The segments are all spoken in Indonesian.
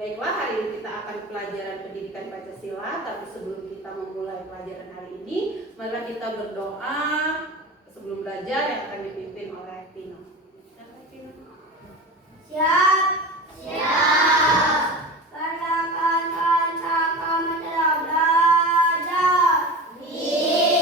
Baiklah, hari ini kita akan pelajaran pendidikan Pancasila. Tapi sebelum kita memulai pelajaran hari ini, marilah kita berdoa sebelum belajar yang akan dipimpin oleh Tino. Siap, siap. Perkenalkan kami telah belajar. Bismillahirrahmanirrahim.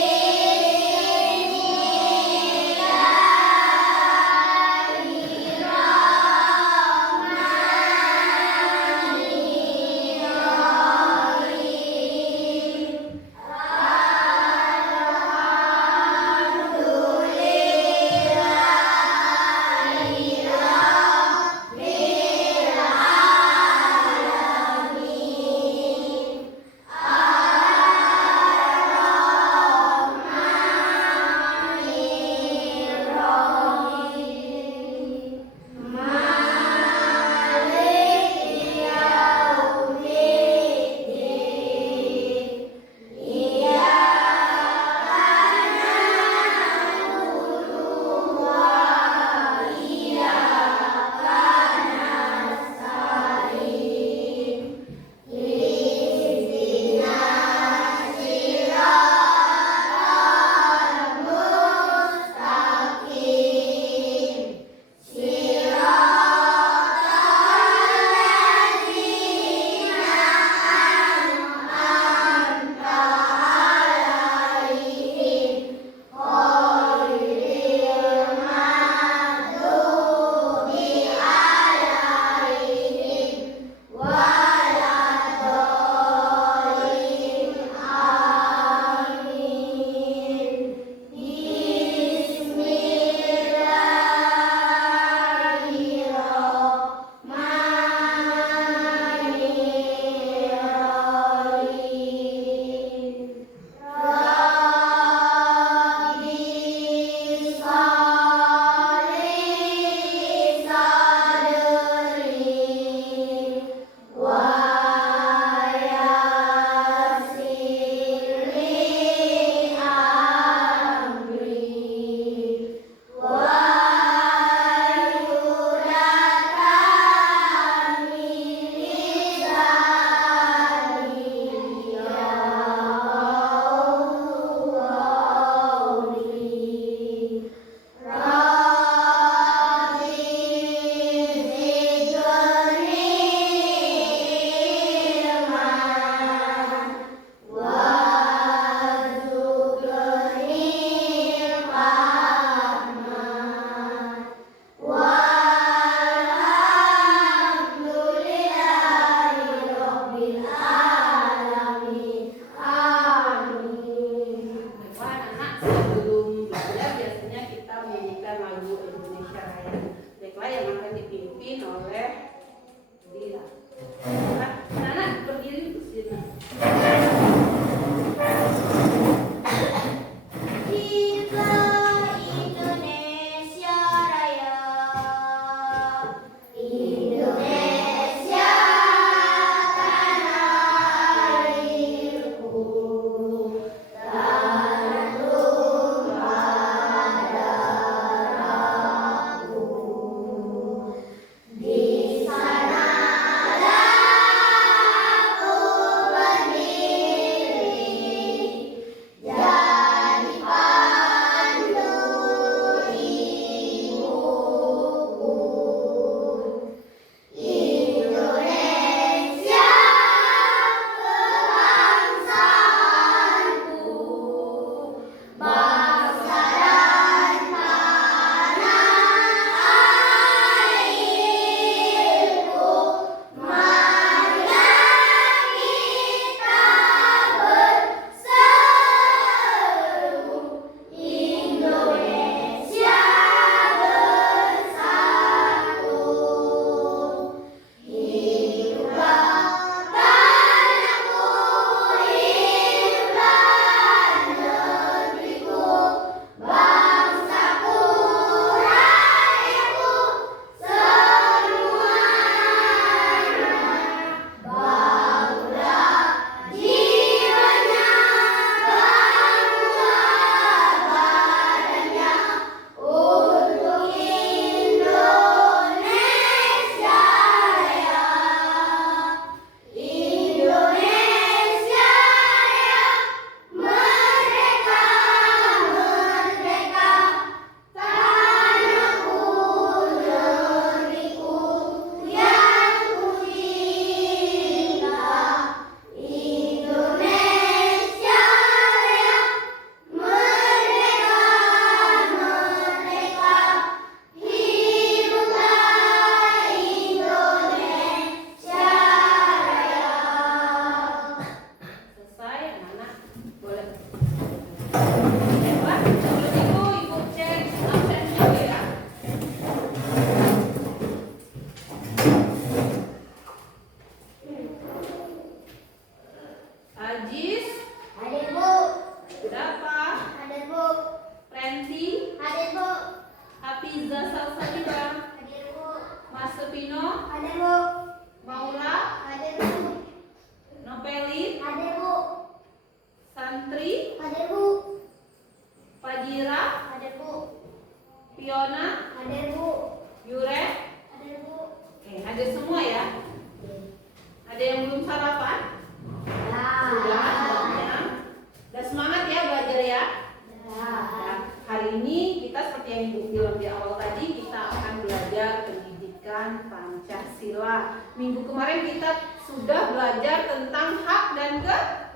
Pancasila. Minggu kemarin kita sudah belajar tentang hak dan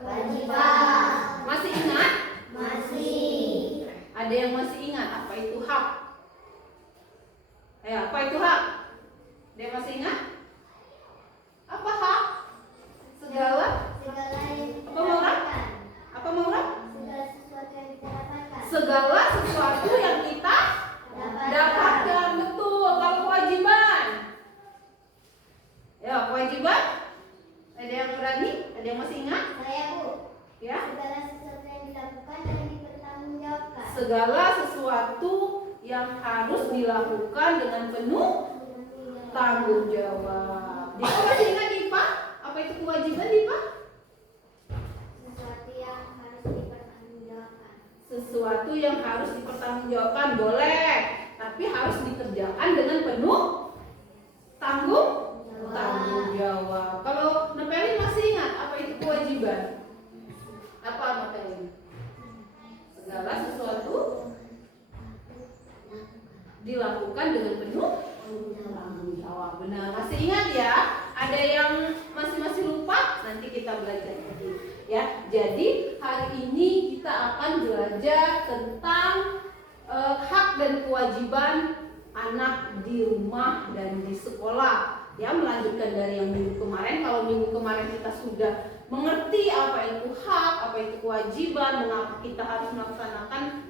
Kewajiban. masih ingat? Masih. Ada yang masih ingat apa itu hak? Apa itu hak? Ada yang masih ingat? Apa hak? Segala Segala yang apa Maura? didapatkan. Apa Maura? Segala sesuatu yang kita dapatkan. Segala sesuatu yang kita dapatkan. Betul. Kalau kewajiban, ya kewajiban. Ada yang berani? Ada yang masih ingat? Saya, Bu. Ya. Segala sesuatu yang dilakukan dan dipertanggungjawabkan. Segala sesuatu yang harus dilakukan dengan penuh tanggung jawab. Dipa masih ingat Dipa? Apa itu kewajiban Dipa? Sesuatu yang harus dipertanggungjawabkan. Sesuatu yang harus dipertanggungjawabkan boleh, tapi harus dikerjakan dengan penuh tanggung jawab. Kalau Nepelin masih ingat apa itu kewajiban? Apa Nepelin? Segala sesuatu dilakukan dengan penuh tanggung jawab. Benar, masih ingat ya? Ada yang masih lupa? Nanti kita belajar lagi ya. Jadi hari ini kita akan belajar tentang hak dan kewajiban anak di rumah dan di sekolah. Ya, melanjutkan dari yang minggu kemarin. Kalau minggu kemarin kita sudah mengerti apa itu hak, apa itu kewajiban, mengapa kita harus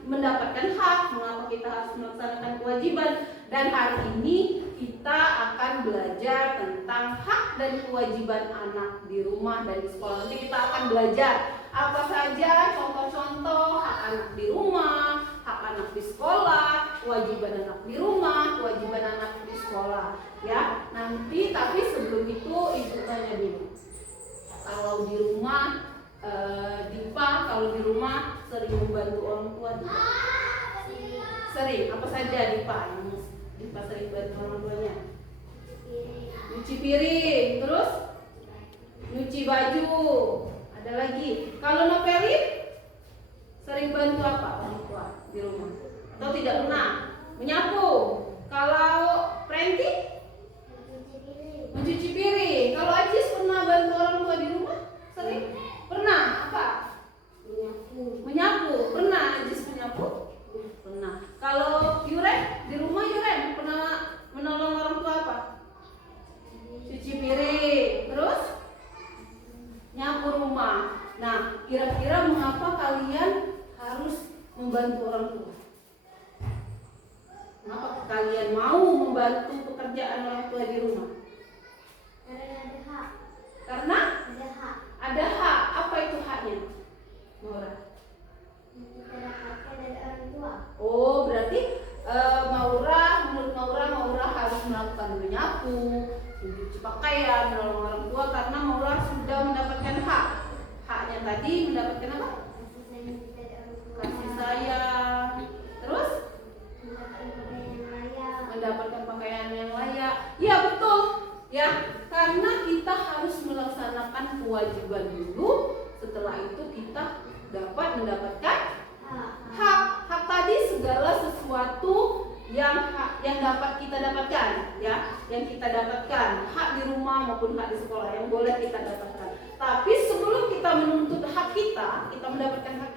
mendapatkan hak, mengapa kita harus melaksanakan kewajiban. Dan hari ini kita akan belajar tentang hak dan kewajiban anak di rumah dan di sekolah. Nanti kita akan belajar apa saja contoh-contoh hak anak di rumah, hak anak di sekolah, kewajiban anak di rumah, kewajiban anak di sekolah. Ya, nanti tapi sebelum itu ibu tanya dulu. Kalau di rumah, Dipa kalau di rumah sering membantu orang tua? Sering. Apa saja Dipa yang Dipa sering bantu orang tuanya? Nyuci piring, terus nyuci baju. Ada lagi. Kalau Nopelin sering bantu apa orang tua di rumah? Atau tidak pernah? Menyapu. Kalau Prenti? Mencuci piring. Kalau Ajis pernah bantu orang tua di rumah? Sering? Pernah. Apa? Menyapu. Pernah Ajis menyapu? Pernah. Kalau Yuren di rumah, Yuren pernah menolong orang tua apa? Cuci piring. Terus nyapu rumah. Nah, kira-kira mengapa kalian harus membantu orang tua? Mengapa kalian mau membantu pekerjaan orang tua di rumah? Karena ada hak. Apa itu haknya, Maura? Kita dapatkan dari orang tua. Oh, berarti menurut Maura harus melakukan menyapu, mencuci pakaian, menolong orang tua karena Maura sudah mendapatkan hak. Haknya tadi mendapatkan apa? Kasih sayang. Terus mendapatkan pakaian yang layak. Ya betul. Ya, karena kita harus melaksanakan kewajiban dulu. Setelah itu kita dapat mendapatkan hak. Hak tadi segala sesuatu yang dapat kita dapatkan, ya, yang kita dapatkan, hak di rumah maupun hak di sekolah yang boleh kita dapatkan. Tapi sebelum kita menuntut hak kita mendapatkan hak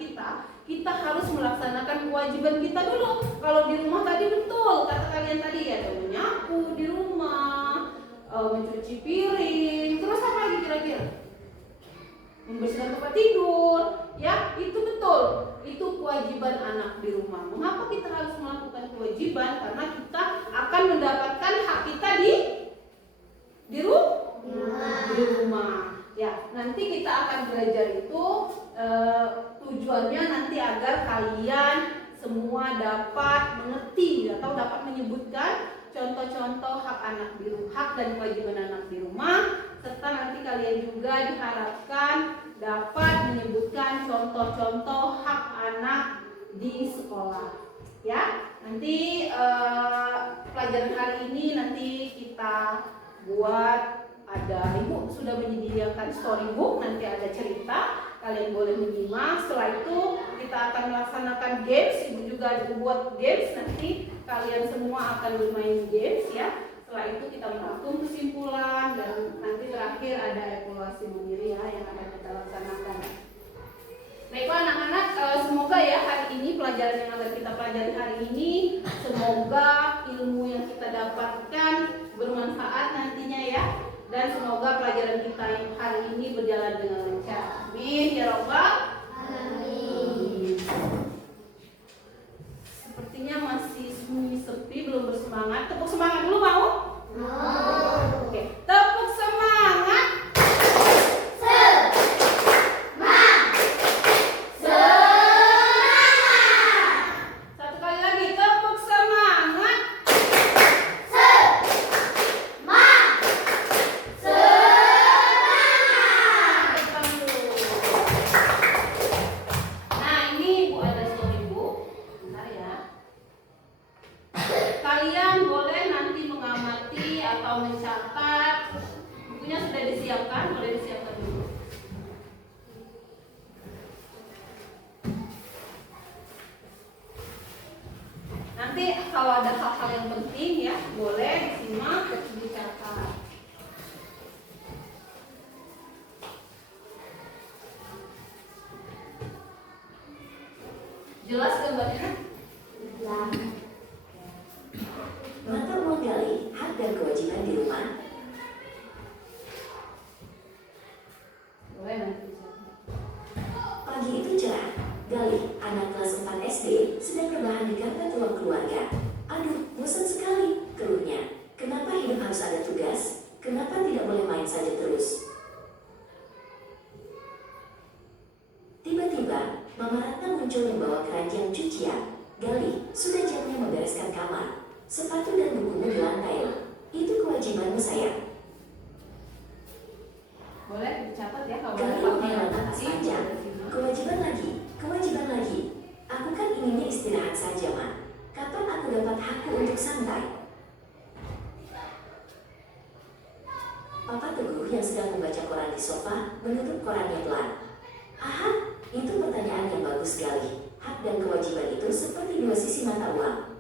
kita harus melaksanakan kewajiban kita dulu. Kalau di rumah tadi betul kata kalian tadi ya, ada menyapu di rumah, mencuci piring, terus apa lagi kira-kira? Membersihkan tempat tidur, ya itu betul. Itu kewajiban anak di rumah. Mengapa kita harus melakukan kewajiban? Karena kita akan mendapatkan hak kita di rumah. Ya, nanti kita akan belajar itu tujuannya nanti agar kalian semua dapat mengerti atau dapat menyebutkan contoh-contoh hak dan kewajiban anak di rumah, serta nanti kalian juga diharapkan dapat menyebutkan contoh-contoh hak anak di sekolah. Ya, nanti pelajaran hari ini nanti kita buat, ada ibu sudah menyediakan storybook, nanti ada cerita, kalian boleh menyimak. Setelah itu kita akan melaksanakan games, ibu juga ada buat games, nanti kalian semua akan bermain games ya. Setelah itu kita merangkum kesimpulan dan nanti terakhir ada evaluasi mandiri ya yang akan kita laksanakan. Baiklah anak-anak, semoga ya hari ini pelajaran yang akan kita pelajari hari ini, semoga ilmu yang kita dapatkan bermanfaat nantinya ya, dan semoga pelajaran kita yang hari ini berjalan dengan lancar. Amin ya Rabbal alamin. Sepertinya masih sunyi sepi, belum bersemangat. Tepuk semangat dulu mau? Oke, tepuk semangat. Satu kali lagi, tepuk semangat. Nah, ini Bu ada storybook. Bentar ya. Kalian boleh nanti mengamati atau mencatat. Bukunya sudah disiapkan, boleh disiapkan dulu. Nanti kalau ada hal-hal yang penting ya, boleh disimak dan dicatat. Jelas gambarnya? Mata uang Gali, hak dan kewajiban di rumah. Boleh nanti dicatat. Pagi itu cerah. Gali, anak kelas 4 SD, sedang rebahan di karpet ruang keluarga. Aduh, bosan sekali, keluhnya. Kenapa hidup harus ada tugas? Kenapa tidak boleh main saja terus? Tiba-tiba, Mama Ratna muncul membawa keranjang cucian. Gali, sudah jamnya membereskan kamar. Sepatu dan bukumu di lantai. Itu kewajibanmu, sayang. Boleh dicatat ya kalau Gali ada menghela apa-apa napas nanti. panjang. Kewajiban lagi, kewajiban lagi. Aku kan inginnya istirahat saja, Ma. Kapan aku dapat hakku untuk santai? Papa Teguh yang sedang membaca koran di sofa menutup korannya pelan. Aha, itu pertanyaan yang bagus sekali. Hak dan kewajiban itu seperti dua sisi mata uang.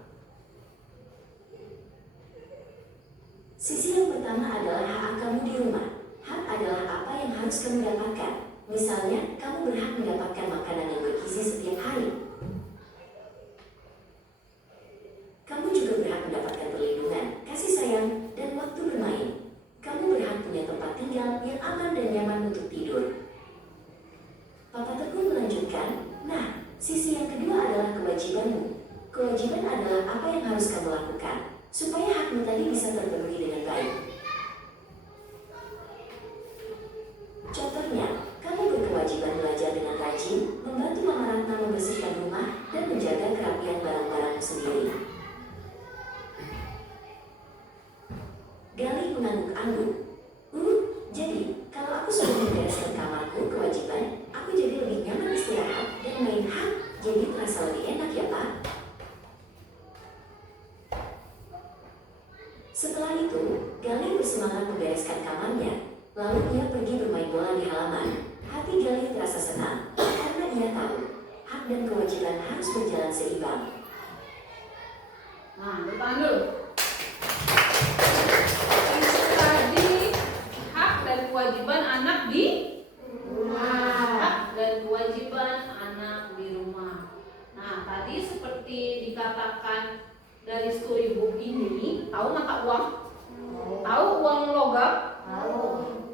Sisi yang pertama adalah hak kamu di rumah. Hak adalah apa yang harus kamu dapatkan. Misalnya, kamu berhak mendapatkan makanan yang bergizi setiap hari. Kamu juga berhak mendapatkan perlindungan, kasih sayang, dan waktu bermain. Kamu berhak punya tempat tinggal yang aman dan nyaman untuk tidur. Papa Teguh melanjutkan, nah, sisi yang kedua adalah kewajibanmu. Kewajiban adalah apa yang harus kamu lakukan, supaya hakmu tadi bisa terpenuhi dengan baik. Contohnya, kamu berkewajiban belajar dengan rajin, membantu Mama Ratna membersihkan rumah, dan menjaga kerapian barang-barangmu sendiri. Gali mengangguk-angguk. Jadi, kalau aku sudah membereskan kamarku, kewajiban, aku jadi lebih nyaman istirahat dan main hak, jadi terasa lebih enak ya, Pak? Setelah itu, Gali bersemangat membereskan kamarnya. Lalu ia pergi bermain bola di halaman. Hati Gali terasa senang, karena ia tahu, hak dan kewajiban harus berjalan seimbang. Nah, bertahan dulu. Itu tadi hak dan kewajiban anak di rumah. Hak dan kewajiban anak di rumah. Nah, tadi seperti dikatakan dari storybook ini, tahu mata uang? Tahu uang logam? Tahu.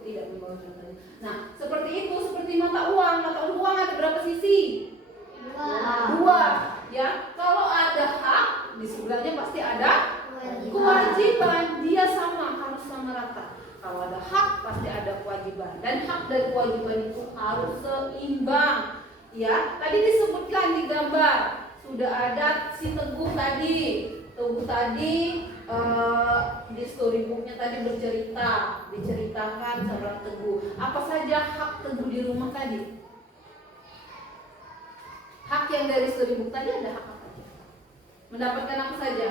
Tidak membawa contohnya. Nah, seperti itu, seperti mata uang. Mata uang ada berapa sisi? Dua. Ya, kalau ada hak, di sebelahnya pasti ada kewajiban. Dia sama, harus sama rata. Kalau ada hak, pasti ada kewajiban. Dan hak dan kewajiban itu harus seimbang. Ya, tadi disebutkan di gambar. Sudah ada si Teguh tadi. Teguh tadi di storybooknya tadi diceritakan seorang Teguh. Apa saja hak Teguh di rumah tadi? Hak yang dari storybook tadi ada hak apa saja? Mendapatkan apa saja?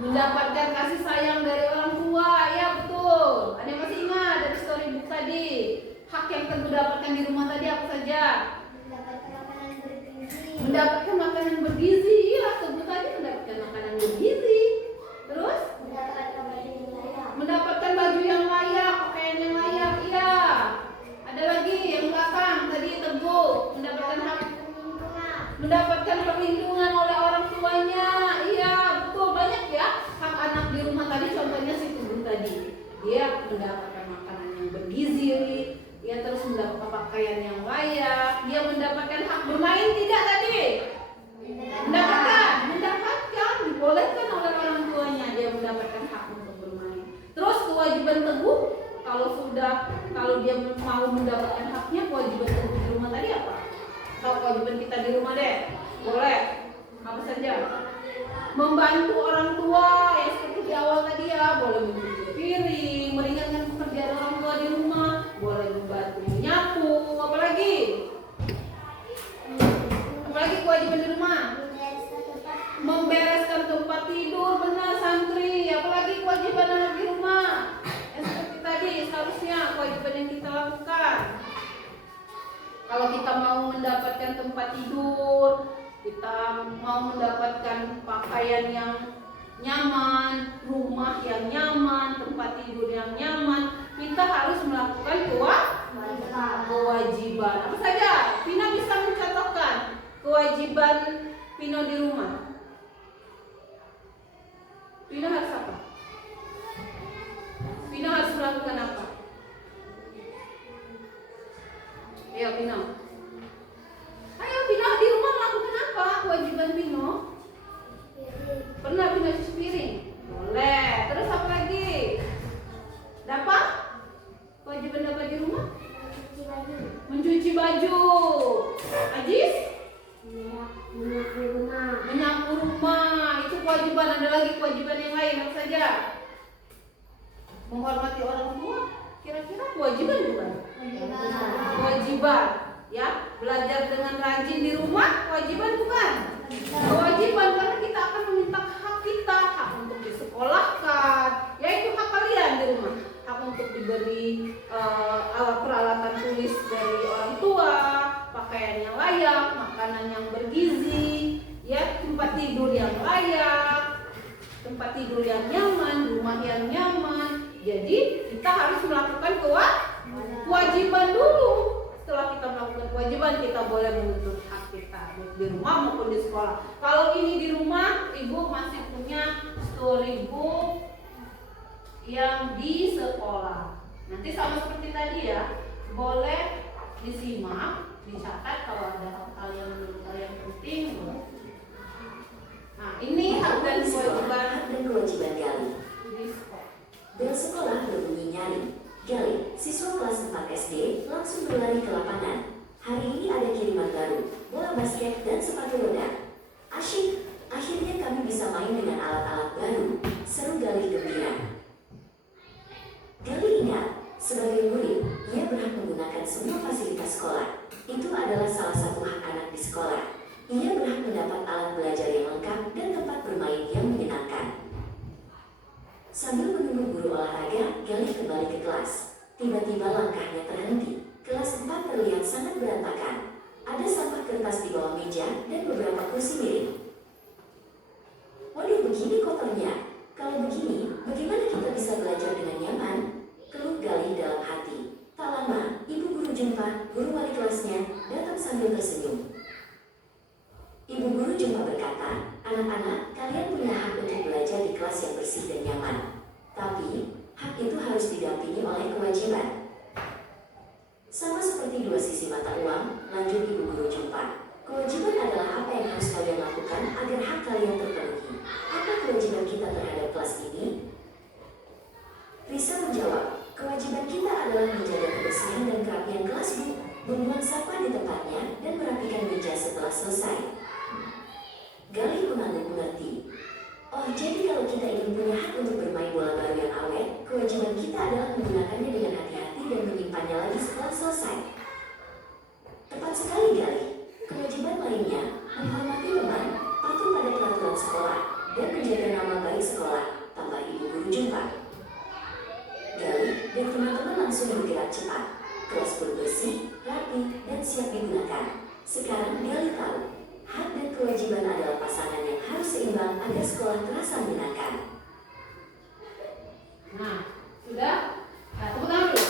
Mendapatkan kasih sayang dari orang tua, ya betul. Ada yang masih ingat dari storybook tadi? Hak yang Teguh dapatkan di rumah tadi apa saja? Mendapatkan makanan bergizi, iya Teguh tadi mendapatkan makanan bergizi. Terus? Mendapatkan dia mendapatkan makanan yang bergizi, dia terus mendapatkan pakaian yang layak, dia mendapatkan hak bermain tidak tadi? Mendapatkan, dibolehkan oleh orang tuanya dia mendapatkan hak untuk bermain. Terus kewajiban teguh, kalau dia mau mendapatkan haknya, kewajiban teguh di rumah tadi apa? Atau kewajiban kita di rumah deh, boleh apa saja? Membantu orang tua yang seperti di awal tadi ya, boleh mencuci piring, meringankan pekerjaan orang tua di rumah, boleh membantu menyapu, apalagi kewajiban di rumah? Membereskan tempat tidur, benar santri. Apalagi kewajiban anak di rumah yang seperti tadi seharusnya kewajiban yang kita lakukan. Kalau kita mau mendapatkan tempat tidur, kita mau mendapatkan pakaian yang nyaman, rumah yang nyaman, tempat tidur yang nyaman, kita harus melakukan kewajiban. Apa saja? Pina bisa mencontohkan kewajiban Pino di rumah. Pino harus apa? Pino harus melakukan apa? Ayo Pino. Ayo Pino di rumah melakukan apa? Kewajiban Pino? Pernah Pino cuci piring? Boleh. Terus apa lagi? Dapat? Kewajiban dapat di rumah? Mencuci baju. Ajis? Menyapu rumah. Itu kewajiban. Ada lagi kewajiban yang lain apa saja? Menghormati orang tua. Kira-kira kewajiban bukan? Kewajiban. Ya, belajar dengan rajin di rumah kewajiban bukan? Kewajiban, karena kita akan meminta hak kita, hak untuk disekolahkan, yaitu hak kalian di rumah, hak untuk diberi peralatan tulis dari orang tua, pakaian yang layak, makanan yang bergizi, ya, tempat tidur yang layak, tempat tidur yang nyaman, rumah yang nyaman. Jadi kita harus melakukan kewajiban dulu. Setelah kita melakukan kewajiban, kita boleh menuntut hak kita di rumah maupun di sekolah. Kalau ini di rumah, ibu masih punya 10.000 yang di sekolah. Nanti sama seperti tadi ya, boleh disimak, dicatat kalau ada hal yang menurut kalian penting. Nah, ini hak dan kewajiban Gali. di sekolah. Bel sekolah berbunyi nyaring. Gali, siswa kelas 4 SD, langsung berlari ke lapangan. Hari ini ada kiriman baru, bola basket dan sepatu roda. Asyik, akhirnya kami bisa main dengan alat-alat baru. Seru Gali gembira. Gali ingat, sebagai murid, ia berhak menggunakan semua fasilitas sekolah. Itu adalah salah satu hak anak di sekolah. Ia berhak mendapat alat belajar yang lengkap dan tempat bermain yang menyenangkan. Sambil menunggu guru olahraga, Gali kembali ke kelas. Tiba-tiba langkahnya terhenti. Kelas 4 terlihat sangat berantakan. Ada sampah kertas di bawah meja dan beberapa kursi miring. Waduh, begini kotornya. Kalau begini, bagaimana kita bisa belajar dengan nyaman? Keluh Gali dalam hati. Tak lama, ibu guru jumpa, guru wali kelasnya, datang sambil tersenyum. Ibu guru jumpa berkata, anak-anak, kalian punya hak untuk belajar di kelas yang bersih dan nyaman. Tapi, hak itu harus didampingi oleh kewajiban. Sama seperti dua sisi mata uang, lanjut ibu guru jumpa. Kewajiban adalah apa yang harus kalian lakukan agar hak kalian terpenuhi. Apa kewajiban kita terhadap kelas ini? Risa menjawab, kewajiban kita adalah menjaga kebersihan dan kerapian kelas, Bu. Membuang sampah di tempatnya dan merapikan meja setelah selesai. Gali mengangguk mengerti. Oh, jadi kalau kita ingin punya hak untuk bermain bola baru yang awet, kewajiban kita adalah menggunakannya dengan hati-hati dan menyimpannya lagi setelah selesai. Tepat sekali, Gali. Kewajiban lainnya, menghormati teman, patuh pada peraturan sekolah, dan menjaga nama baik sekolah, tambah ibu guru jumpa. Gali dan teman-teman langsung bergerak cepat. Kelas pun bersih, rapi, dan siap digunakan. Sekarang Gali tahu, hak dan kewajiban adalah pasangan yang harus seimbang agar sekolah terasa menyenangkan. Nah, sudah? Nah, tepuk tangan dulu.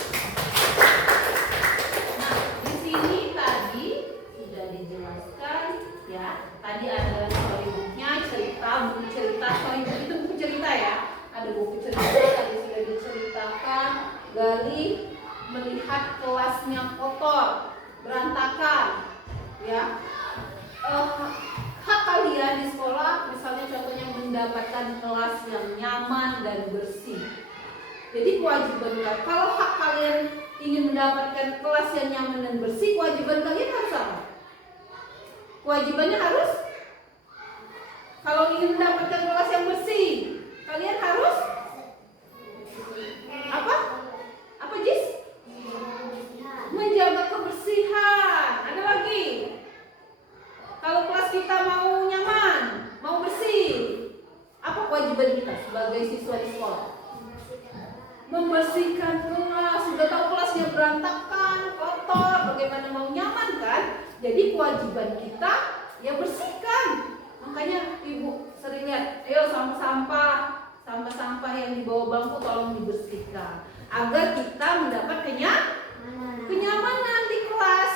Nah, di sini tadi sudah dijelaskan ya. Tadi ada storybooknya, cerita, buku cerita. Storybook itu buku cerita ya. Ada buku cerita tadi sudah diceritakan. Gali melihat kelasnya kotor, berantakan, ya. Hak kalian di sekolah, misalnya contohnya mendapatkan kelas yang nyaman dan bersih. Jadi kewajiban kalian, kalau hak kalian ingin mendapatkan kelas yang nyaman dan bersih, kewajiban kalian harus apa? Kewajibannya harus, kalau ingin mendapatkan kelas yang bersih, kalian harus apa? Apa Jis? Menjaga kebersihan. Ada lagi. Kalau kelas kita mau nyaman, mau bersih, apa kewajiban kita sebagai siswa di sekolah? Membersihkan kelas. Sudah tahu kelasnya berantakan, kotor, bagaimana mau nyaman kan? Jadi kewajiban kita ya bersihkan. Makanya ibu sering lihat, ayo sampah-sampah yang di bawah bangku tolong dibersihkan agar kita mendapat kenyamanan di kelas.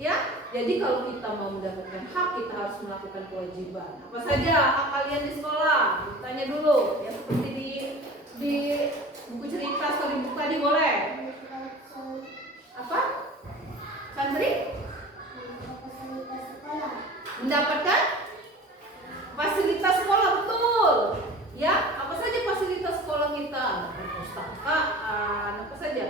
Ya, jadi kalau kita mau mendapatkan hak, kita harus melakukan kewajiban. Apa saja hak kalian di sekolah? Tanya dulu. Ya seperti di buku cerita storybook tadi boleh. Apa? Santri? Mendapatkan fasilitas sekolah, betul. Ya, apa saja fasilitas sekolah kita? Perpustakaan, apa saja?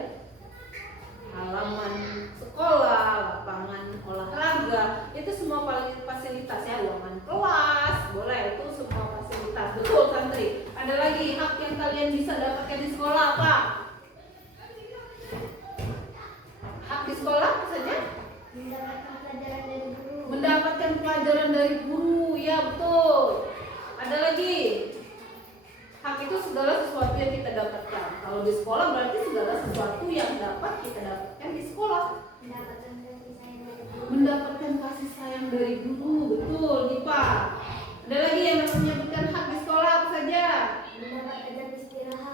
Halaman sekolah, lapangan olahraga, itu semua fasilitas ya, ruangan kelas, boleh, itu semua fasilitas. Betul santri. Ada lagi hak yang kalian bisa dapatkan di sekolah apa? Hak di sekolah apa saja? Mendapatkan pelajaran dari guru, ya betul. Ada lagi. Hak itu segala sesuatu yang kita dapatkan. Kalau di sekolah berarti segala sesuatu yang dapat kita dapatkan di sekolah. Mendapatkan kasih sayang dari guru, betul, Dipa. Ada lagi yang menyebutkan hak di sekolah apa saja?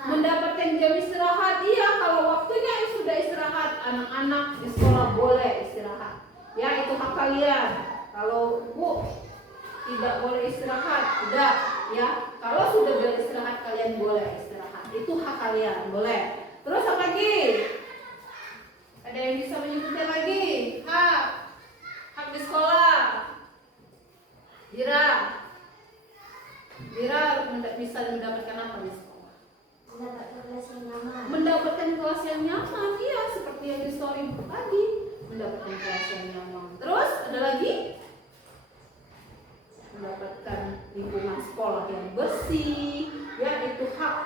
Mendapatkan jam istirahat. Iya, kalau waktunya sudah istirahat, anak-anak di sekolah boleh istirahat. Ya, itu hak kalian. Kalau Bu tidak boleh istirahat, tidak, ya. Kalau sudah boleh istirahat, kalian boleh istirahat. Itu hak kalian, boleh. Terus apa lagi? Ada yang bisa menyebutkan lagi? Hak di sekolah. Dira bisa mendapatkan apa di sekolah? Mendapatkan kelas yang nyaman, iya, seperti yang di storybook tadi. Mendapatkan kelas yang nyaman. Terus ada lagi? Mendapatkan lingkungan sekolah yang bersih, ya, itu hak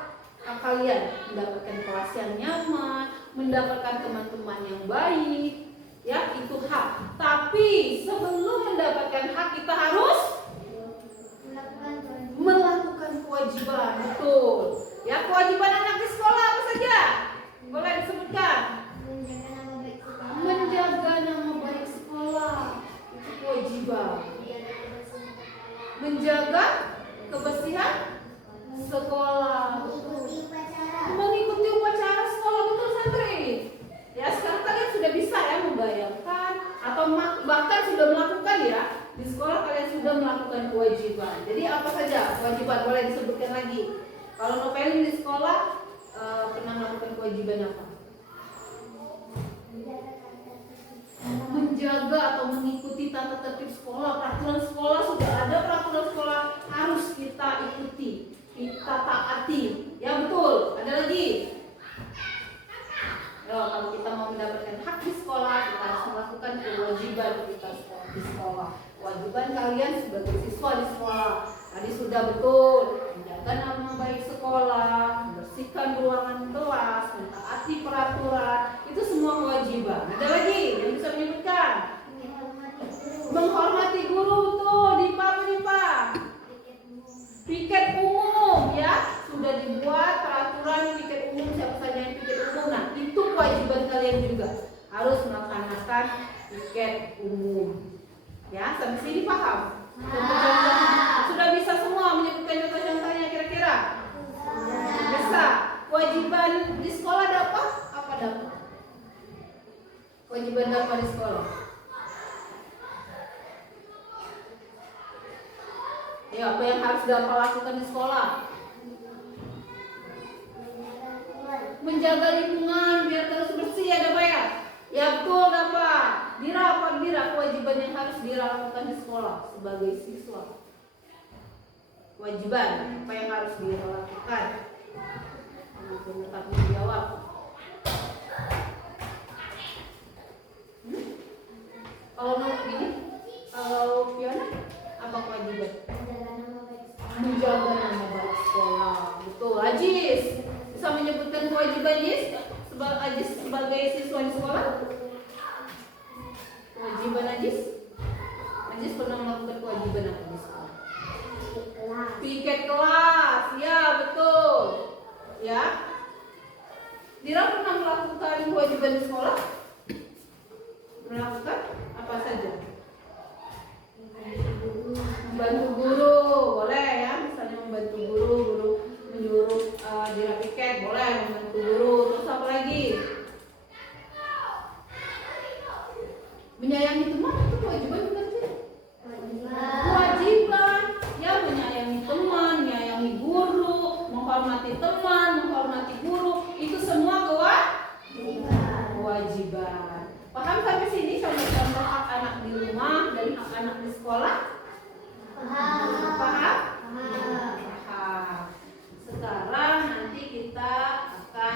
kalian. Mendapatkan kelas yang nyaman, mendapatkan teman-teman yang baik, ya, itu hak. Tapi sebelum mendapatkan hak, kita harus melakukan kewajiban, betul. Ya, kewajiban anak di sekolah apa saja? Boleh disebutkan? Menjaga nama baik sekolah, itu kewajiban. Menjaga kebersihan sekolah, mengikuti upacara sekolah, betul santri. Ya, sekarang kalian sudah bisa ya membayangkan atau bahkan sudah melakukan ya. Di sekolah kalian sudah melakukan kewajiban. Jadi apa saja kewajiban, boleh disebutkan lagi. Kalau Novelin di sekolah pernah melakukan kewajiban apa? Menjaga atau mengikuti tata tertib sekolah, peraturan sekolah, sudah ada peraturan sekolah harus kita ikuti, kita taati. Ya betul. Ada lagi? Kalau kita mau mendapatkan hak di sekolah, kita harus melakukan kewajiban kita di sekolah. Kewajiban kalian sebagai siswa di sekolah tadi sudah betul, menjaga nama baik sekolah, membersihkan ruangan kelas, mentaati peraturan, itu semua kewajiban. Ada lagi yang bisa menyebutkan? Menghormati guru, tuh Dipa. Piket umum, ya, sudah dibuat peraturan piket umum, siapa saja yang piket umum. Nah, itu kewajiban kalian juga harus melaksanakan piket umum. Ya, sampai sini paham? Contoh-contohnya sudah bisa semua menyebutkan contoh-contohnya kira-kira? Bisa. Kewajiban di sekolah dapat apa dapat? Kewajiban dapat di sekolah. Ya, apa yang harus dapat lakukan di sekolah? menjaga lingkungan biar terus bersih ya Dapat ya? Ya betul Dapat. Dira kewajiban yang harus dilakukan di sekolah sebagai siswa. Kewajiban apa yang harus dilakukan? Kamu tanggung jawab. Kalau gini, kalau Fiona apa kewajiban? Menjaga nama baik sekolah. Betul. Ajis bisa menyebutkan kewajiban Ajis sebagai siswa di sekolah? Kewajiban Ajis pernah melakukan kewajiban apa di sekolah? Piket kelas. Ya betul. Ya. Dira pernah melakukan kewajiban di sekolah? Melakukan apa saja? Membantu guru, boleh ya. Misalnya membantu guru menyuruh Dira piket, boleh membantu guru. Terus apa lagi? Menyayangi teman itu kewajiban bukan sih? Kewajiban. Ya menyayangi teman, menyayangi guru, menghormati teman, menghormati guru, itu semua kewajiban. Paham sampai sini contoh-contoh hak anak di rumah dan hak anak di sekolah? Paham? Sekarang nanti kita akan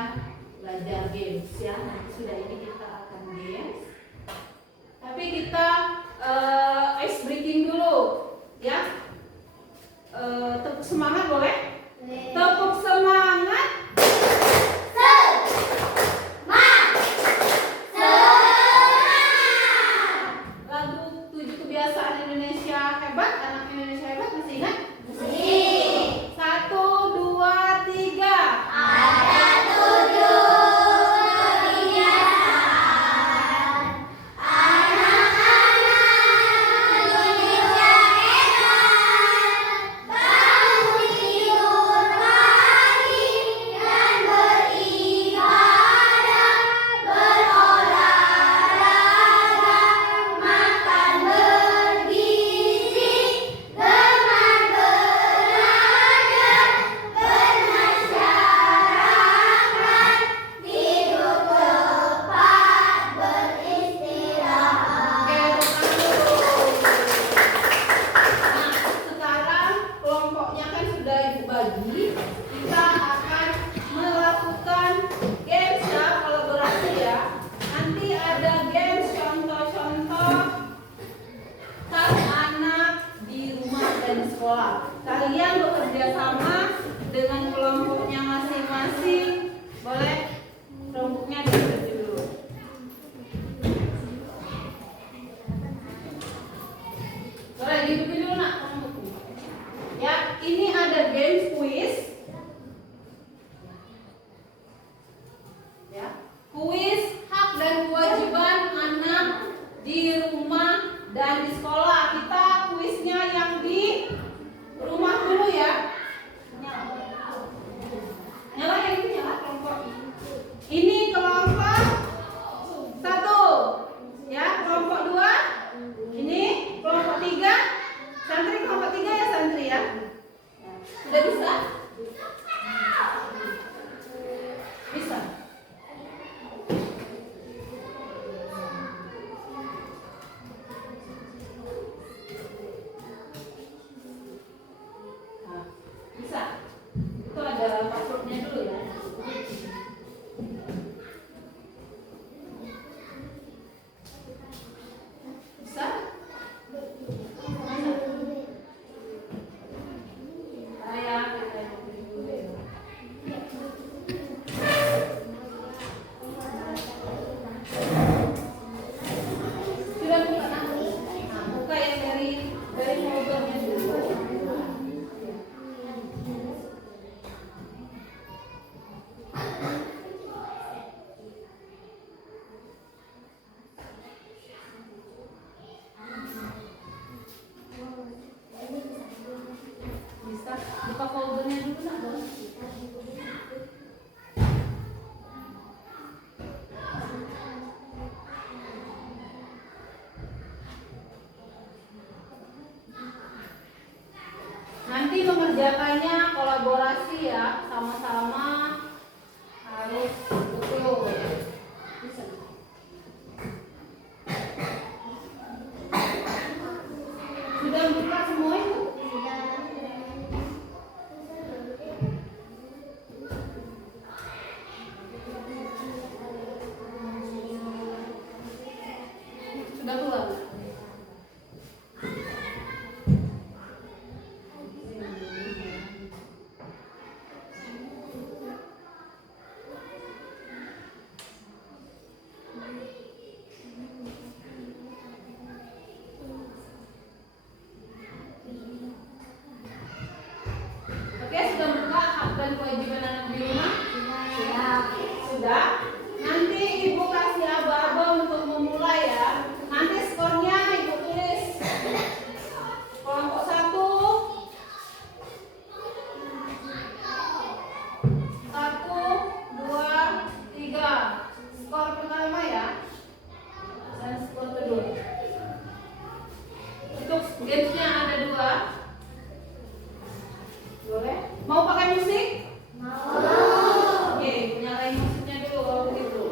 belajar games ya. Nanti sudah ini kita akan games. Tapi kita ice breaking dulu ya. Tepuk semangat boleh? Tepuk semangat. Lagu 7 kebiasaan Indonesia hebat, anak Indonesia hebat masih ingat? Masih. 1, 2, 3. Ada 7 kebiasaan anak-anak Indonesia hebat. Bangun tidur pagi dan beribadah, berolahraga, makan bergizi, gemar belajar, bermasyarakat, tidur cepat, beristirahat. Nah, sekarang kelompoknya kan sudah Ibu bagi. Kita akan melakukan games ya, kolaborasi ya. Nanti ada games contoh-contoh hak anak di rumah dan di sekolah. Kalian bekerja sama dengan kelompoknya masing-masing. Boleh kelompoknya diikuti dulu. Boleh diikuti dulu nak kelompoknya. Ya, ini ada games quiz. Ya, kuis hak dan kewajiban anak di rumah dan di sekolah. Kita kuisnya yang di rumah dulu ya. Nyala yang ini nyala kelompok. Ini kelompok 1. Ya, kelompok 2. Ini kelompok 3. Santri kelompok 3 ya santri ya. Sudah bisa? Bisa. Nah, bisa. Itu ada passwordnya dulu ya. Bisa? Saya kita ikutin dulu ya. Sudah buka nak? Nah, buka yang dari foldernya dulu. Bisa buka foldernya dulu nak boleh? Nanti mengerjakannya kolaborasi ya, sama-sama harus Sudah? Nanti Ibu kasih aba-aba untuk memulai ya. Nanti skornya Ibu tulis. Kelompok 1 1, 2, 3. Skor pertama ya. Dan skor kedua. Untuk gamesnya ada 2. Boleh? Mau pakai musik? Oke, nyalain musiknya dulu kalau begitu.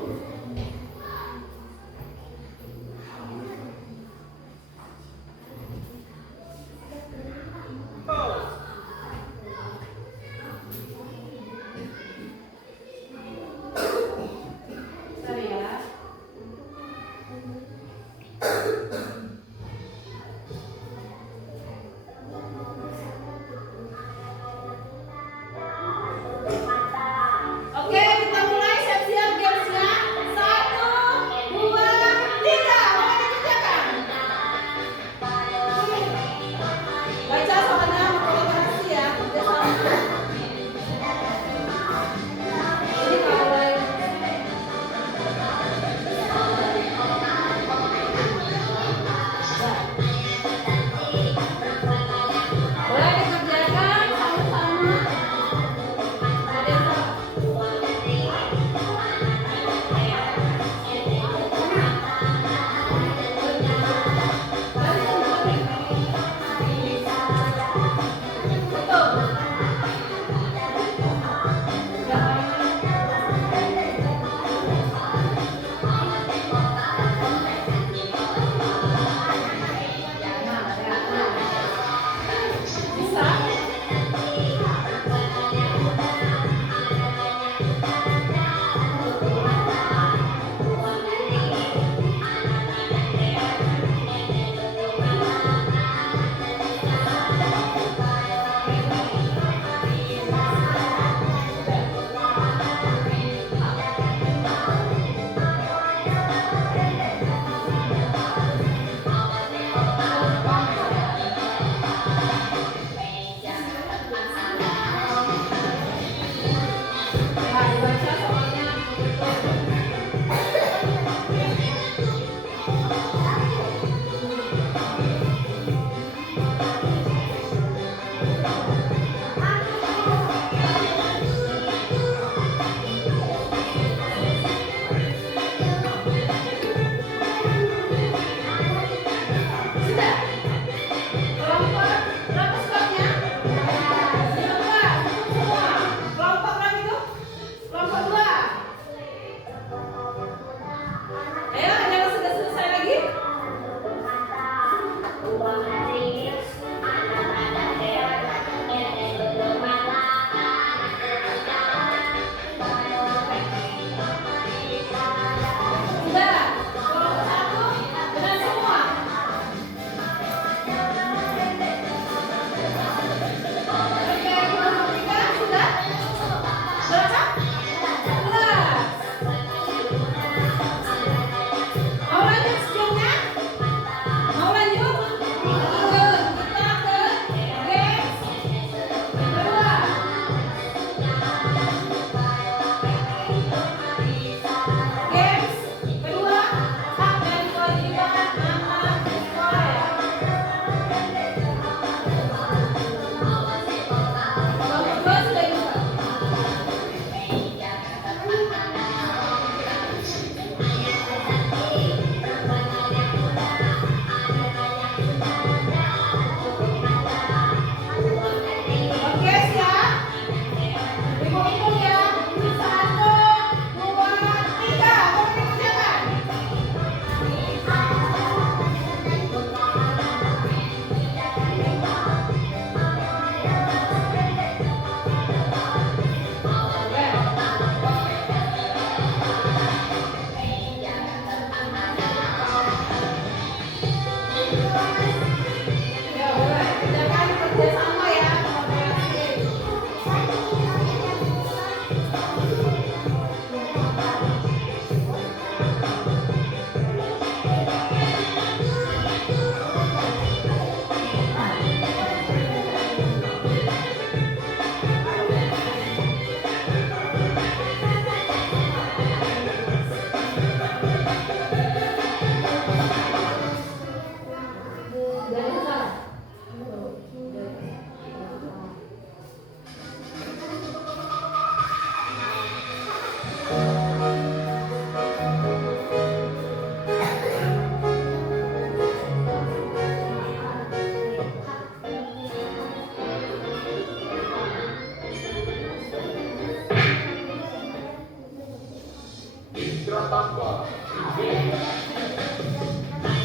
Citra Tangga.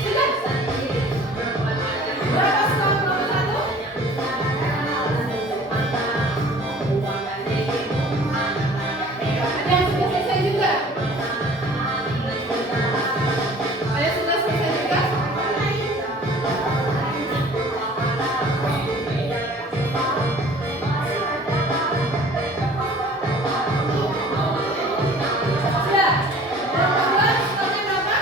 Sudah. Berapa skor nomor 1? Ada yang sudah selesai juga? Ada yang sudah selesai juga? Sudah. Yang kedua skornya berapa?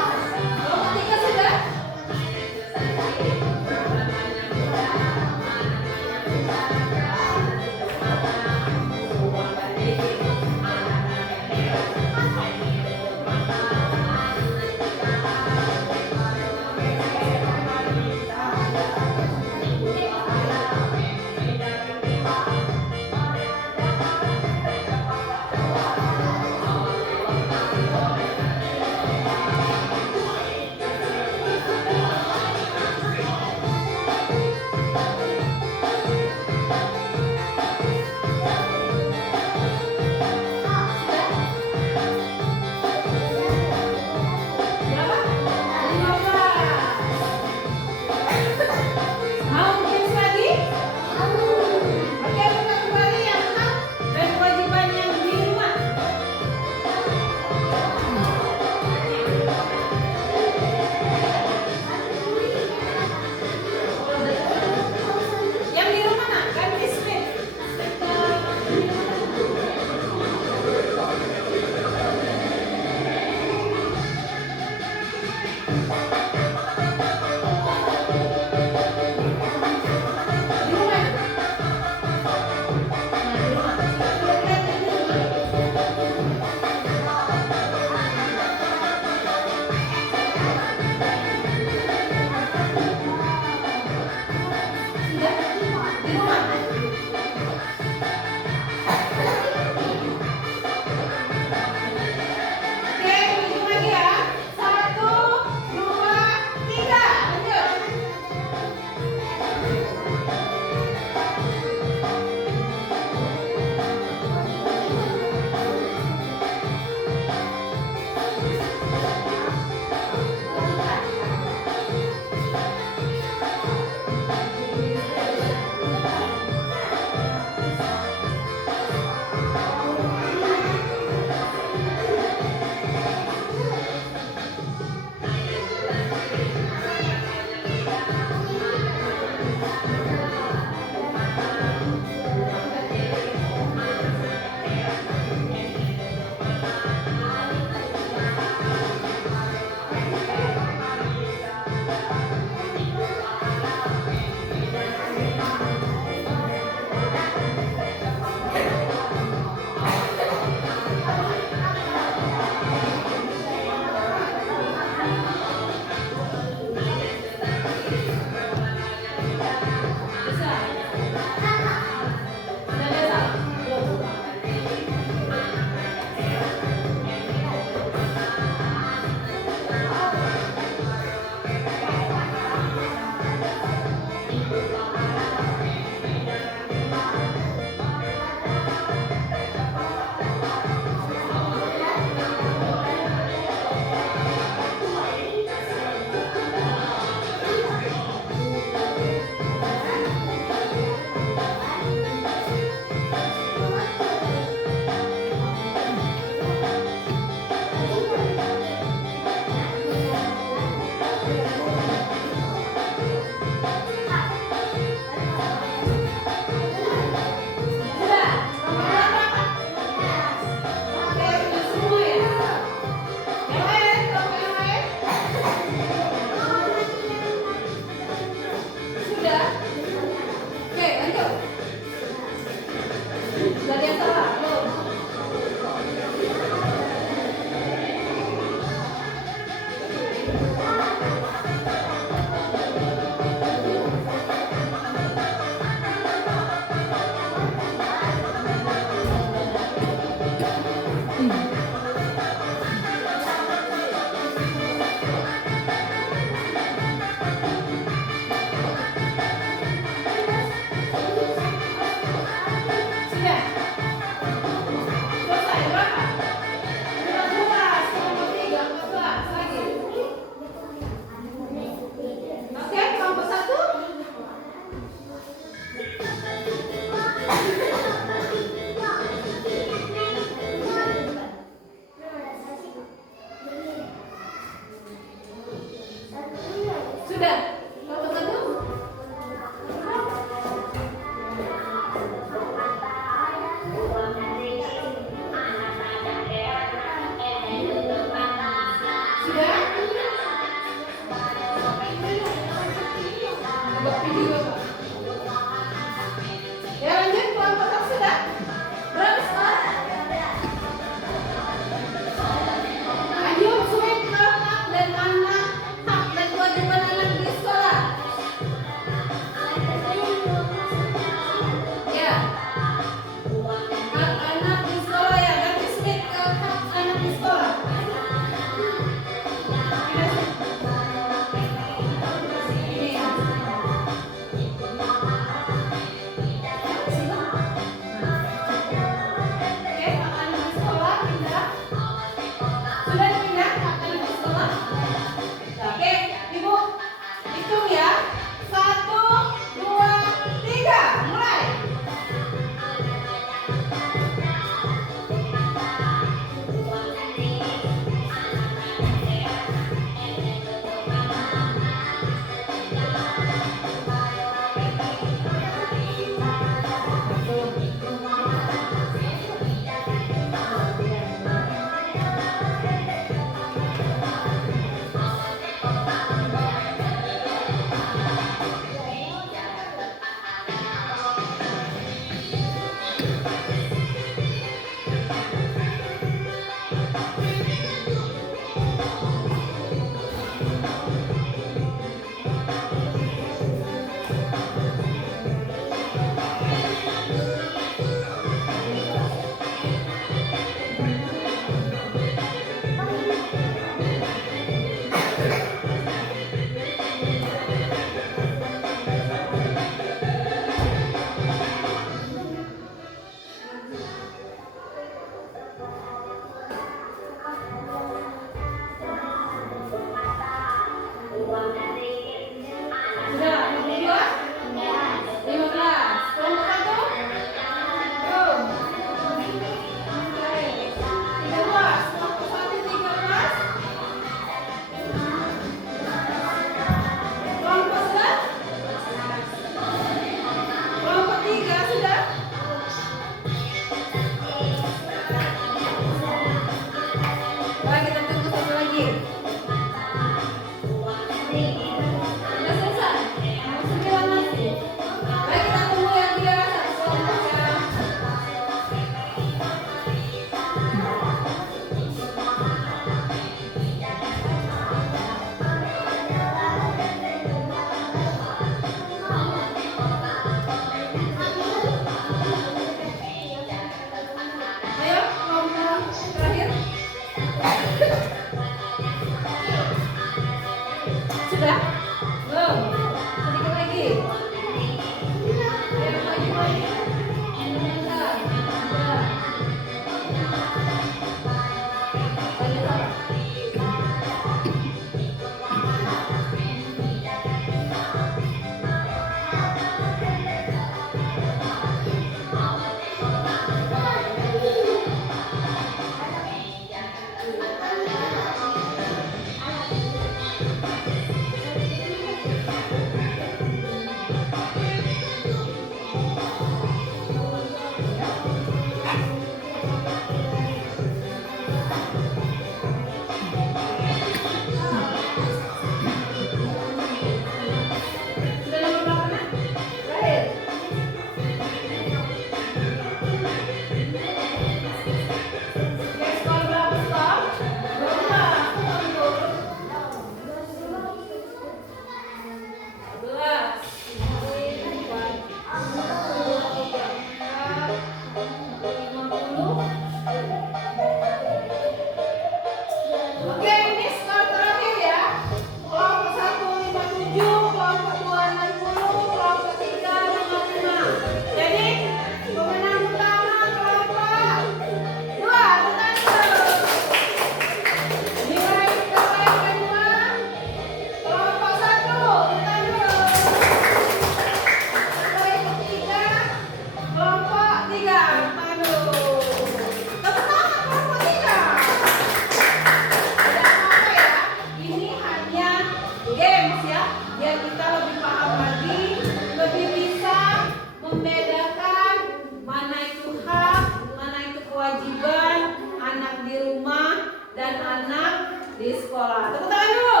di rumah dan anak di sekolah. Tepuk tangan dulu.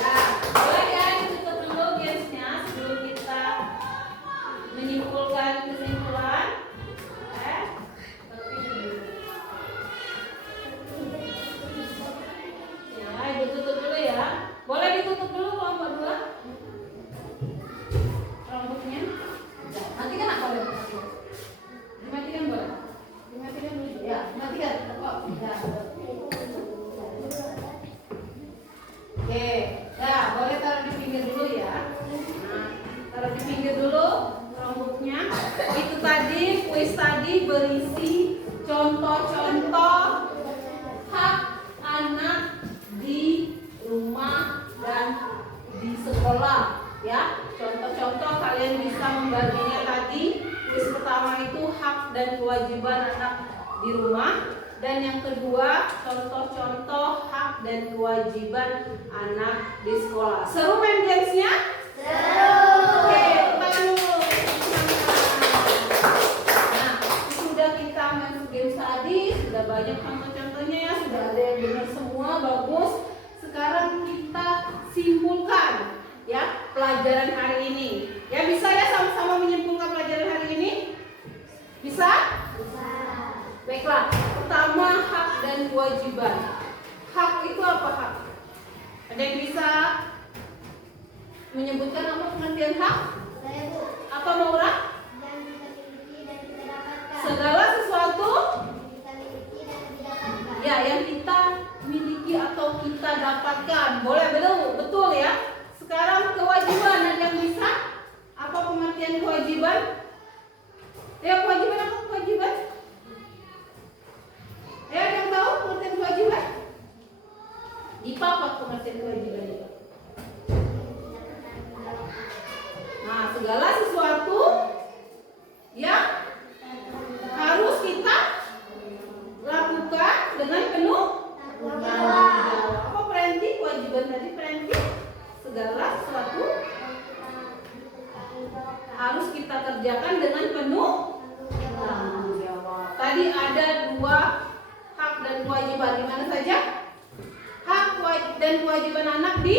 Nah, boleh ya ditutup dulu gamesnya sebelum kita menyimpulkan kesimpulan. Ya, ibu tutup dulu ya. Boleh ditutup dulu kelompok 2. Rambutnya. Matikan apa boleh? Dimatikan boleh? Dimatikan dulu. Ya, matikan. Kok? Ya. Oke, ya boleh taruh di pinggir dulu ya. Nah, taruh di pinggir dulu rambutnya. Itu tadi kuis tadi berisi contoh-contoh hak anak di rumah dan di sekolah ya. Contoh-contoh kalian bisa membaginya tadi. Kuis pertama itu hak dan kewajiban anak di rumah. Dan yang kedua, contoh-contoh hak dan kewajiban anak di sekolah. Seru main gamesnya? Seru. Oke, tangan dulu. Nah, sudah kita main games tadi, sudah banyak contoh-contohnya ya, sudah ada yang benar semua, bagus. Sekarang kita simpulkan ya pelajaran hari ini. Ya bisa ya sama-sama menyimpulkan pelajaran hari ini? Bisa? Baiklah, pertama hak dan kewajiban. Hak itu apa hak? Ada yang bisa menyebutkan apa pengertian hak? Saya Bu, Apa Maura? yang kita miliki dan kita dapatkan. Segala sesuatu Kita miliki dan kita dapatkan. ya yang kita miliki atau kita dapatkan. Boleh betul ya. Sekarang kewajiban, ada yang bisa? Apa pengertian kewajiban? Ya kewajiban apa kewajiban? Ya, ada yang tahu pengertian kewajiban? Dipa apa pengertian kewajiban itu? Nah, segala sesuatu yang harus kita lakukan dengan penuh tanggung jawab. Apa perhenti kewajiban tadi perhenti? Segala sesuatu harus kita kerjakan dengan penuh tanggung jawab. Tadi ada 2 hak dan kewajiban. Di mana saja? Hak dan kewajiban anak di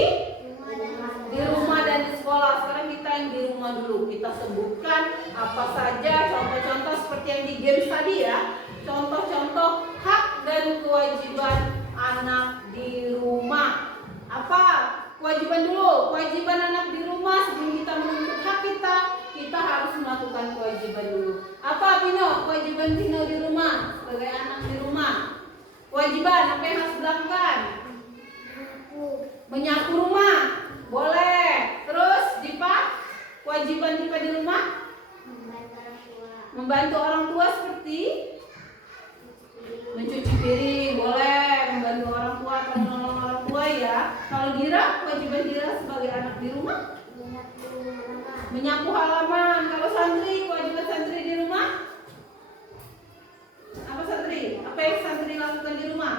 rumah dan di sekolah. Sekarang kita yang di rumah dulu. Kita sebutkan apa saja contoh-contoh seperti yang di games tadi ya. Contoh-contoh hak dan kewajiban anak di rumah. Apa? Kewajiban dulu. Kewajiban anak di rumah sebelum kita menuntut hak kita harus melakukan kewajiban dulu. Apa Pino? Kewajiban Pino di rumah sebagai anak di rumah. Kewajiban apa yang harus dilakukan? Menyapu rumah. Boleh. Terus Dipa? Kewajiban Dipa di rumah? Membantu orang tua seperti mencuci piring. Boleh. Membantu orang tua atau menolong orang tua ya. Kalau Dira, kewajiban Dira sebagai anak di rumah? Menyapu halaman. Kalau Santri, kewajiban Santri di rumah? Apa Santri? Apa yang Santri lakukan di rumah?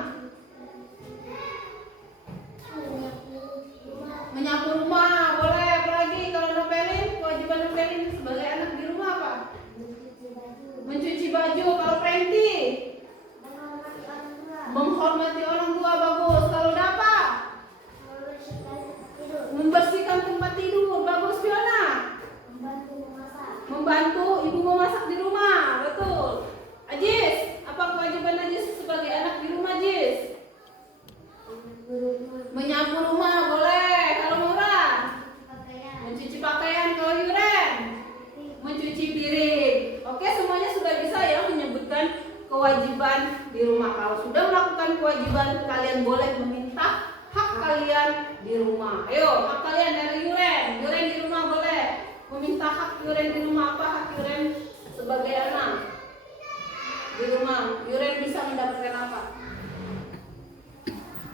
Menyapu rumah. Boleh. Apalagi kalau nempelin, kewajiban nempelin sebagai anak di rumah apa? Mencuci baju. Kalau Prenti? Menghormati orang tua. Bagus. Kalau Dapa? Membersihkan tempat tidur. Bagus. Fiona? Membantu ibu memasak di rumah. Betul. Ajis, apa kewajiban Ajis sebagai anak di rumah Ajis? Menyapu rumah. Boleh. Kalau Maura? Mencuci pakaian. Kalau Yuren? Mencuci piring. Oke, semuanya sudah bisa ya menyebutkan kewajiban di rumah. Kalau sudah melakukan kewajiban, kalian boleh meminta hak kalian di rumah. Ayo, hak kalian dari Yuren. Yuren di rumah boleh meminta hak Yuren di rumah. Apa hak Yuren sebagai anak di rumah? Yuren bisa mendapatkan apa?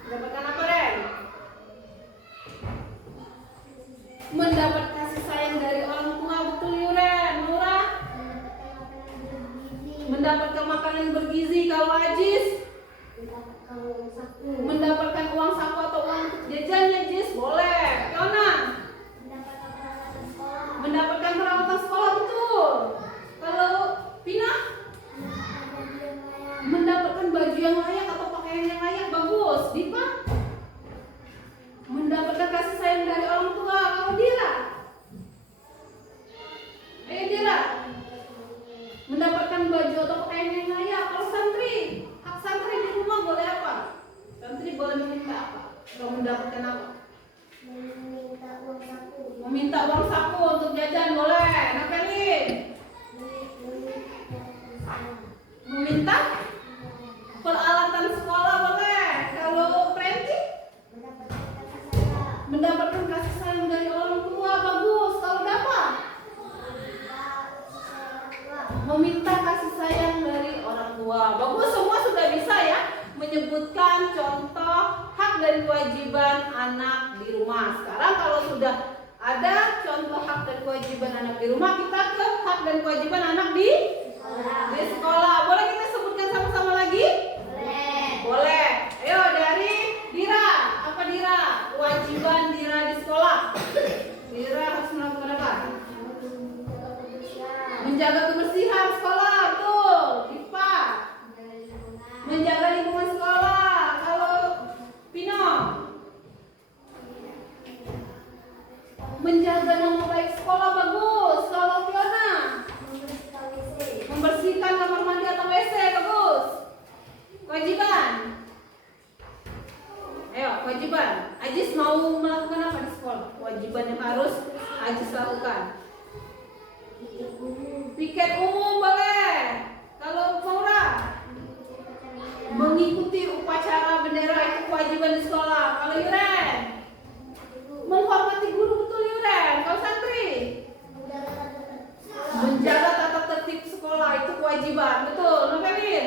Mendapatkan apa, Ren? Mendapat kasih sayang dari orang tua. Betul Yuren. Nura? Mendapatkan makanan bergizi. Kalau Ajis? Mendapatkan uang saku atau uang jajannya Jis. Boleh. Fiona? Mendapatkan peralatan sekolah. Betul. Kalau Pina? baju yang layak atau pakaian yang layak. Bagus. Dipa? Mendapatkan kasih sayang dari orang tua. Kalau Dira? Ayo Dira. Mendapatkan baju atau pakaian yang layak. Kalau Santri? Hak santri di rumah boleh apa? Santri boleh meminta apa? Kalau mendapatkan apa? Meminta uang saku. Meminta uang saku untuk jajan boleh. Napelin? Meminta peralatan sekolah boleh. Kalau Prenti? Mendapatkan kasih sayang dari orang tua. Bagus. Kalau Dapa? Meminta kasih sayang dari orang tua. Bagus, semua sudah bisa ya menyebutkan contoh hak dan kewajiban anak di rumah. Sekarang kalau sudah ada contoh hak dan kewajiban anak di rumah, kita ke hak dan kewajiban anak di sekolah. Boleh kita sebutkan sama-sama lagi? Boleh. Ayo dari Dira. Apa Dira? Kewajiban Dira di sekolah. Dira harus melakukan apa? Menjaga kebersihan sekolah. Betul. Dipa. Menjaga lingkungan sekolah. Kalau Pino? Menjaga nama baik sekolah. Bagus. Kalau Fiona? Membersihkan kamar mandi atau WC. Bagus. Kewajiban. Ayo, kewajiban. Ajis mau melakukan apa di sekolah? Kewajiban yang harus Ajis lakukan. Piket umum boleh. Kalau Maura? Mengikuti upacara bendera itu kewajiban di sekolah. Kalau Yuren? Menghormati guru. Betul Yuren. Kalau Santri? Menjaga tata tertib sekolah itu kewajiban. Betul. Novelin?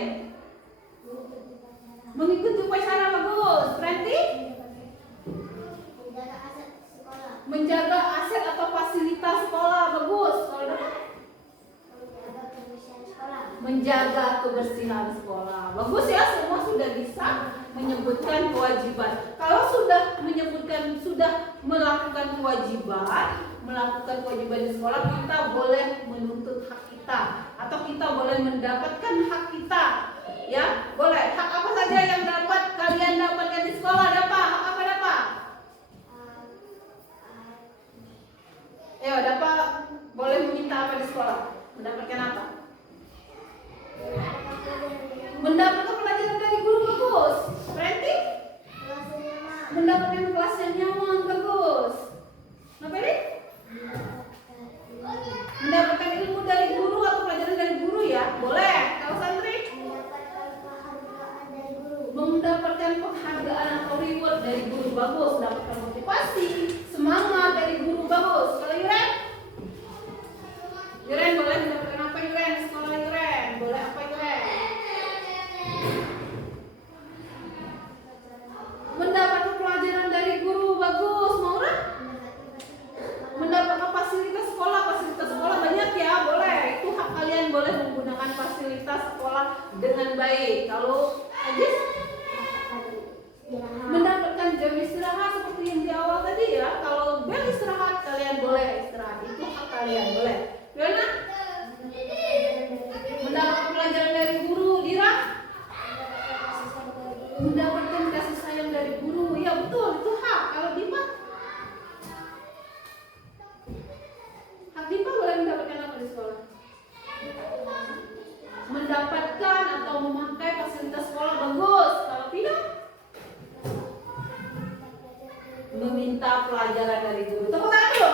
Mengikuti upacara. Bagus. Prenti? Menjaga aset atau fasilitas sekolah. Bagus. Kalau Dapa? Menjaga kebersihan sekolah. Bagus ya, semua sudah bisa menyebutkan kewajiban. Kalau sudah menyebutkan, sudah melakukan kewajiban di sekolah, kita boleh menuntut hak kita atau kita boleh mendapatkan hak kita. Ya, boleh. Hak apa saja yang dapat kalian dapatkan di sekolah? Dapa? Hak apa Dapa? Ayo, Dapa boleh meminta apa di sekolah? Mendapatkan apa? Mendapatkan pelajaran dari guru. Bagus. Berarti mendapatkan kelas yang nyaman. Bagus. Apa ini? Mendapatkan ilmu dari guru atau pelajaran dari guru ya. Boleh. Kalau Santri? Mendapatkan penghargaan atau reward dari guru. Bagus. Mendapatkan motivasi, semangat dari guru. Bagus. Kalau Yuren? Yuren boleh mendapatkan apa Yuren? Sekolah Yuren boleh apa Yuren? Mendapatkan pelajaran dari guru. Bagus. Maura? Mendapatkan fasilitas sekolah. Fasilitas sekolah banyak ya. Boleh. Itu hak kalian, boleh menggunakan fasilitas sekolah dengan baik. Kalau Ajis? Mendapatkan jam istirahat seperti yang di awal tadi ya. Kalau bel istirahat, kalian boleh istirahat. Itu hak kalian. Boleh. Fiona? Mendapatkan pelajaran dari guru. Dira? Mendapatkan kasih sayang dari guru. Ya betul, itu hak. Kalau Dipa? Hak Dipa boleh mendapatkan apa di sekolah? Mendapatkan atau memakai fasilitas sekolah. Bagus. Kalau Pino? Meminta pelajaran dari guru. Tepuk tangan dulu.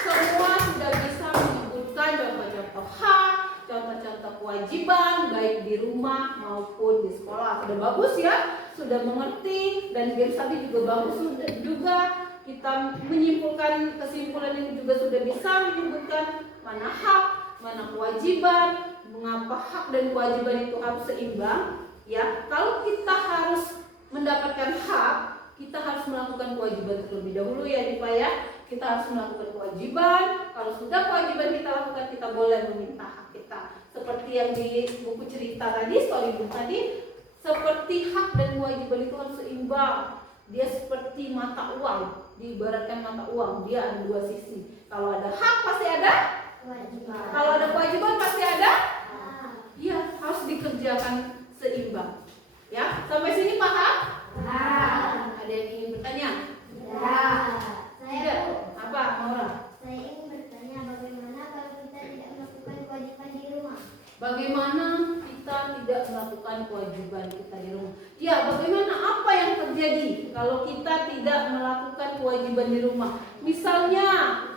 Semua sudah bisa menyebutkan contoh-contoh hak, contoh-contoh kewajiban baik di rumah maupun di sekolah. Sudah bagus ya, sudah mengerti, dan games tadi juga bagus juga. Kita menyimpulkan kesimpulan ini juga sudah bisa menyebutkan mana hak, mana kewajiban, mengapa hak dan kewajiban itu harus seimbang. Ya, kalau kita harus mendapatkan hak, kita harus melakukan kewajiban terlebih dahulu ya Dipa ya. Kita harus melakukan kewajiban. Kalau sudah kewajiban kita lakukan, kita boleh meminta hak kita. Seperti yang di buku cerita tadi, storybook tadi, seperti hak dan kewajiban itu harus seimbang. Dia seperti mata uang, diibaratkan mata uang, dia ada dua sisi. Kalau ada hak pasti ada kewajiban. Kalau ada kewajiban pasti ada. Iya, harus akan seimbang. Ya, sampai sini paham? Paham. Ada yang ingin bertanya? Ya. Tidak. Apa, Maura? Saya ingin bertanya bagaimana kalau kita tidak melakukan kewajiban di rumah? Bagaimana kita tidak melakukan kewajiban kita di rumah? Ya, bagaimana apa yang terjadi kalau kita tidak melakukan kewajiban di rumah? Misalnya,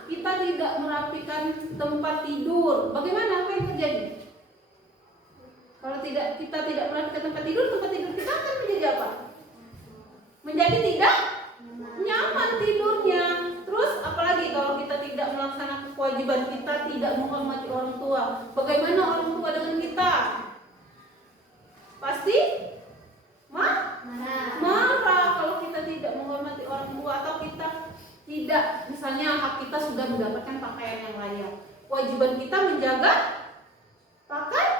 kita tidak merapikan tempat tidur. Bagaimana apa yang terjadi? Kalau kita tidak merapikan tempat tidur kita akan menjadi apa? Menjadi tidak nyaman tidurnya. Terus apalagi kalau kita tidak melaksanakan kewajiban, kita tidak menghormati orang tua. Bagaimana orang tua dengan kita? Pasti marah kalau kita tidak menghormati orang tua, atau kita tidak, misalnya hak kita sudah mendapatkan pakaian yang layak. Kewajiban kita menjaga pakaian.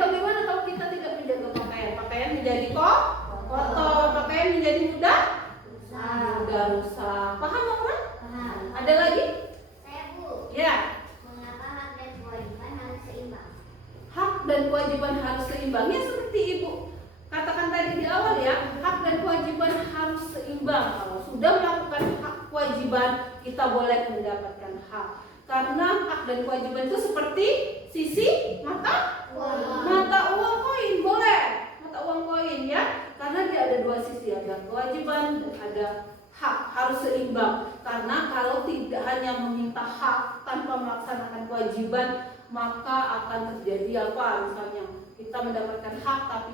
Bagaimana kalau kita tidak menjaga pakaian? Pakaian menjadi kotor, pakaian menjadi mudah rusak. Paham orang? Paham. Ada lagi? Saya Bu. Ya. Mengapa hak dan kewajiban harus seimbang? Hak dan kewajiban harus seimbang. Ya seperti Ibu katakan tadi di awal ya, hak dan kewajiban harus seimbang. Kalau sudah melakukan hak kewajiban, kita boleh mendapatkan hak. Karena hak dan kewajiban itu seperti sisi mata uang koin, boleh. Mata uang koin ya. Karena dia ada dua sisi, ada kewajiban dan ada hak, harus seimbang. Karena kalau tidak hanya meminta hak tanpa melaksanakan kewajiban, maka akan terjadi apa? Misalnya kita mendapatkan hak tapi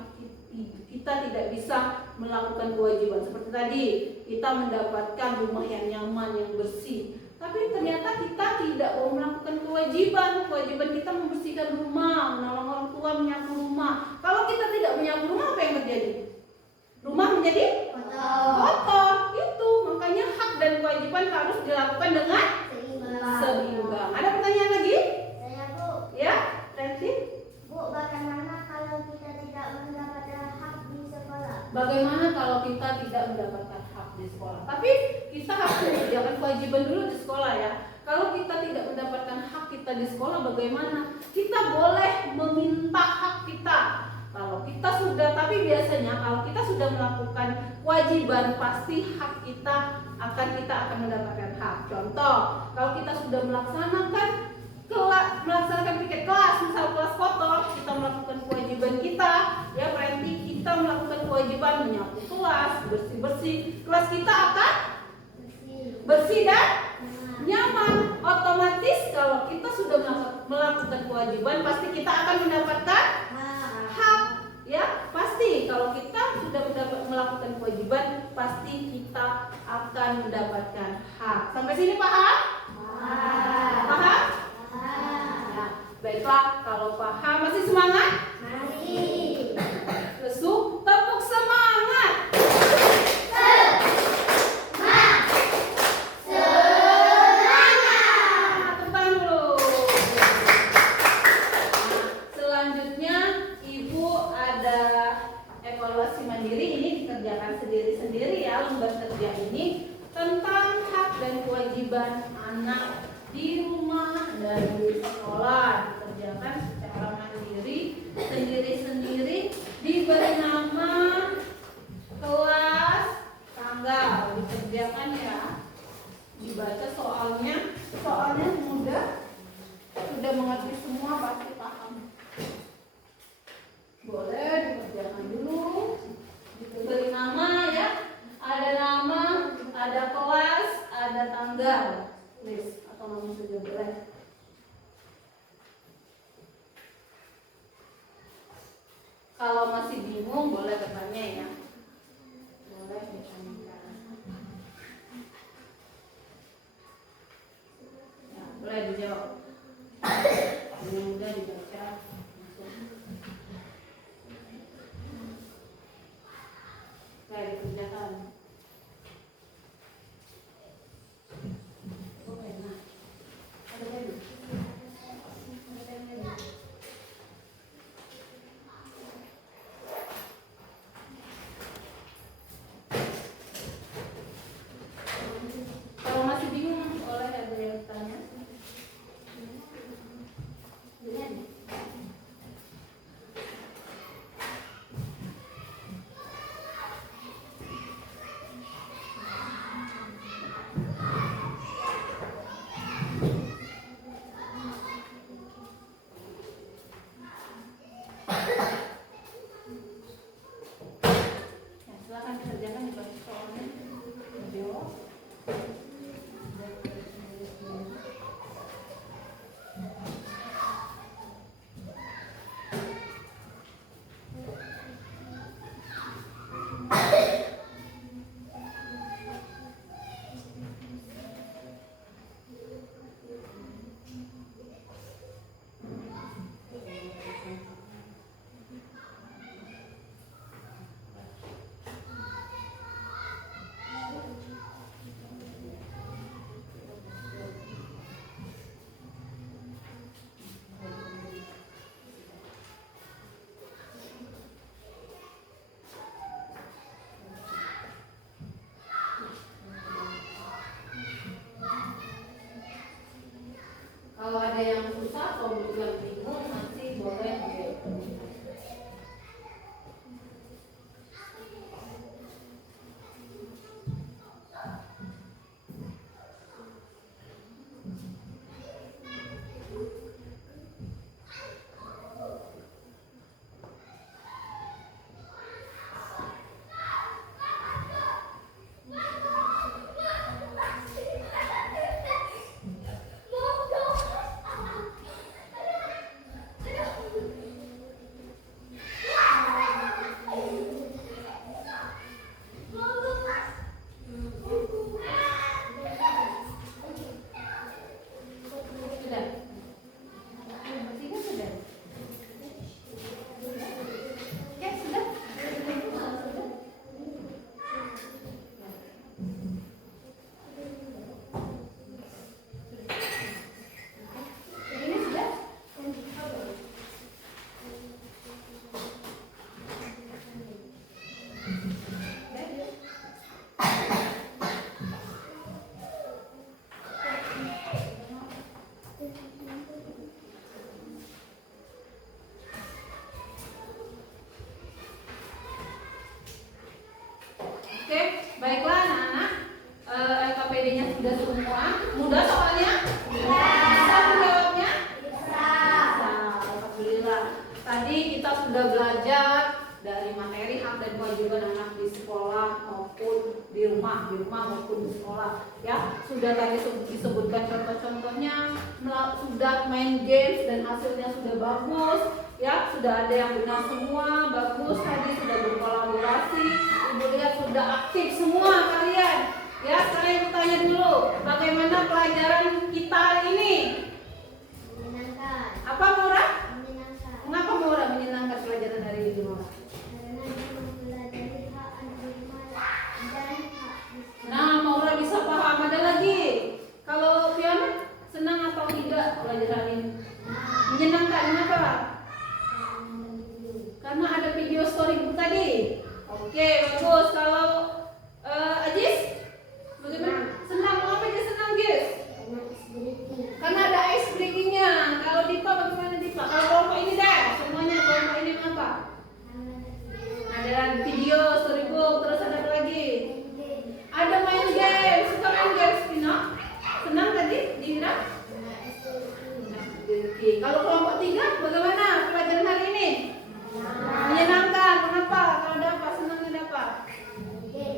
kita tidak bisa melakukan kewajiban. Seperti tadi, kita mendapatkan rumah yang nyaman, yang bersih, tapi ternyata kita tidak mau melakukan kewajiban. Kewajiban kita membersihkan rumah, menolong orang tua, menyapu rumah. Kalau kita tidak menyapu rumah, apa yang terjadi? Rumah menjadi kotor. Itu makanya hak dan kewajiban harus dilakukan dengan seimbang. Ada pertanyaan lagi? Saya Bu. Ya, Nanti. Bu, bagaimana kalau kita tidak mendapatkan hak di sekolah? Bagaimana kalau kita tidak mendapatkan hak di sekolah? Tapi kita harus mengerjakan kewajiban dulu di sekolah ya. Kalau kita tidak mendapatkan hak kita di sekolah, bagaimana? Kita boleh meminta hak kita. Kalau kita sudah, tapi biasanya kalau kita sudah melakukan kewajiban, pasti hak kita akan mendapatkan hak. Contoh, kalau kita sudah melaksanakan piket kelas, misal kelas kotor, kita melakukan kewajiban kita, ya berarti kita melakukan kewajiban menyapu kelas, bersih-bersih, kelas kita akan bersih dan nyaman. Otomatis kalau kita sudah melakukan kewajiban, pasti kita akan mendapatkan hak, ya pasti. Kalau kita sudah melakukan kewajiban, pasti kita akan mendapatkan hak. Sampai sini paham? Paham? Nah, baiklah, kalau paham masih semangat? Masih. Lesu, tepuk semangat. Tepuk dulu. Nah, selanjutnya Ibu ada evaluasi mandiri. Ini dikerjakan sendiri-sendiri ya, lembar kerja ini tentang hak dan kewajiban anak di rumah dan di sekolah. Dikerjakan secara mandiri, sendiri-sendiri, diberi nama, kelas, tanggal. Dikerjakan ya. Dibaca soalnya mudah. Sudah mengerti semua, pasti paham. Boleh dikerjakan dulu. Diberi nama ya. Ada nama, ada kelas, ada tanggal. Tulis atau nama saja boleh. Kalau masih bingung boleh bertanya ya. Boleh bertanya. Ya, boleh dijawab. Ini mudah dibaca. Baik, dikerjakan. Kalau ada yang susah atau yang bingung masih boleh di Baiklah anak-anak, LKPD-nya sudah semua. Mudah soalnya? Bisa menjawabnya? Bisa. Alhamdulillah. Tadi kita sudah belajar dari materi hak dan kewajiban anak di sekolah maupun di rumah maupun di sekolah. Ya, sudah tadi disebutkan contoh-contohnya, sudah main games dan hasilnya sudah bagus. Ya, sudah ada yang benar semua, bagus. Tadi sudah berkolaborasi. Ibu lihat sudah aktif semua kalian. Ya, sekarang ibu tanya dulu, bagaimana pelajaran kita hari ini? Menyenangkan. Apa Maura? Menyenangkan. Mengapa Maura menyenangkan pelajaran hari ini Maura? Karena dia mempelajari hak anak bermain dan hak diskon. Nah, Maura bisa paham. Ada lagi? Kalau Fiona, senang atau tidak pelajaran ini? Menyenangkan, kenapa? Karena ada video storybook tadi. Oke, bagus. Kalau Ajis, bagaimana? Senang. Mengapa dia senang, Gis? Karena ada ice breaking-nya. Kalau Dipa bagaimana Dipa? Kalau kelompok ini deh, semuanya kelompok ini mengapa? Ada video storybook, terus ada apa lagi? Ada main game. Suka main game, Pino? Senang tadi, Dira? Kalau kelompok 3, bagaimana pelajaran hari ini? Menyenangkan. Kenapa? Kalau ada apa? Senangnya ada apa?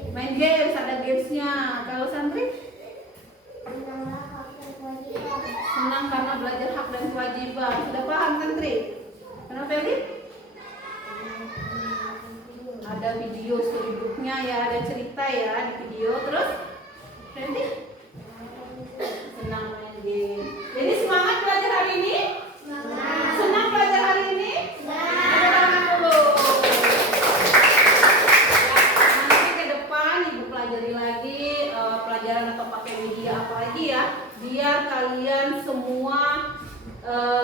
Main games, ada gamesnya. Kalau Santri? Senang karena belajar hak dan kewajiban. Sudah paham Santri? Kenapa Feli? Ada video storybooknya ya, ada cerita ya di video. Terus? Randy? Senang main game. Jadi semangat belajar hari ini? Senang belajar hari ini? Ada tangan dulu. Nanti ke depan ibu pelajari lagi pelajaran atau pakai media apa lagi ya, biar kalian semua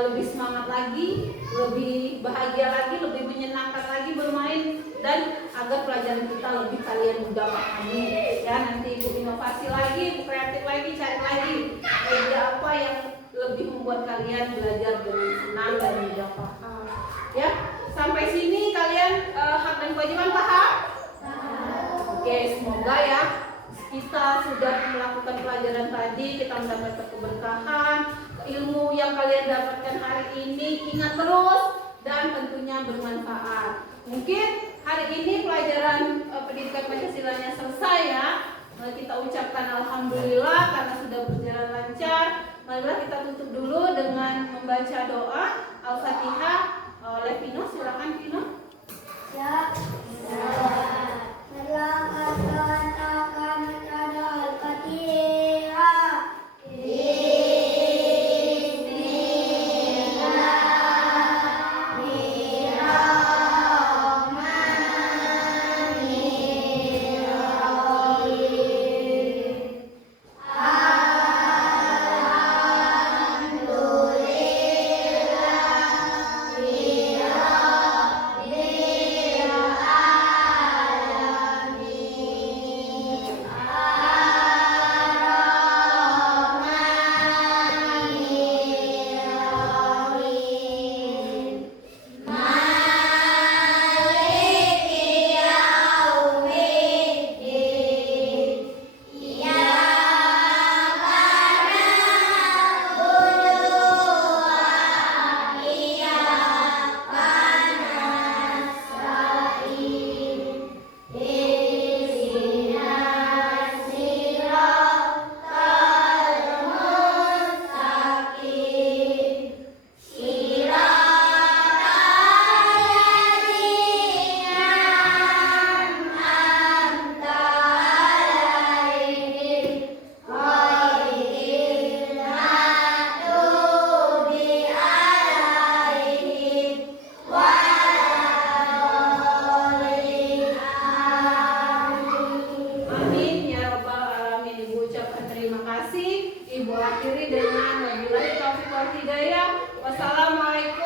lebih semangat lagi, lebih bahagia lagi, lebih menyenangkan lagi bermain, dan agar pelajaran kita lebih kalian mudah pahami. Ya, nanti ibu inovasi lagi, ibu kreatif lagi, cari lagi media apa yang lebih membuat kalian belajar dengan senang dan mudah paham. Ya, sampai sini kalian hak dan kewajiban paham? Oke, semoga ya kita sudah melakukan pelajaran tadi, kita mendapatkan keberkahan, ilmu yang kalian dapatkan hari ini ingat terus dan tentunya bermanfaat. Mungkin hari ini pelajaran pendidikan Pancasilanya selesai ya. Kita ucapkan alhamdulillah karena sudah berjalan lancar. Marilah kita tutup dulu dengan membaca doa Al-Fatihah oleh Pino. Silakan Pino. Ya. Ibu akhiri dengan wabillahi taufiq wal hidayah. Wassalamualaikum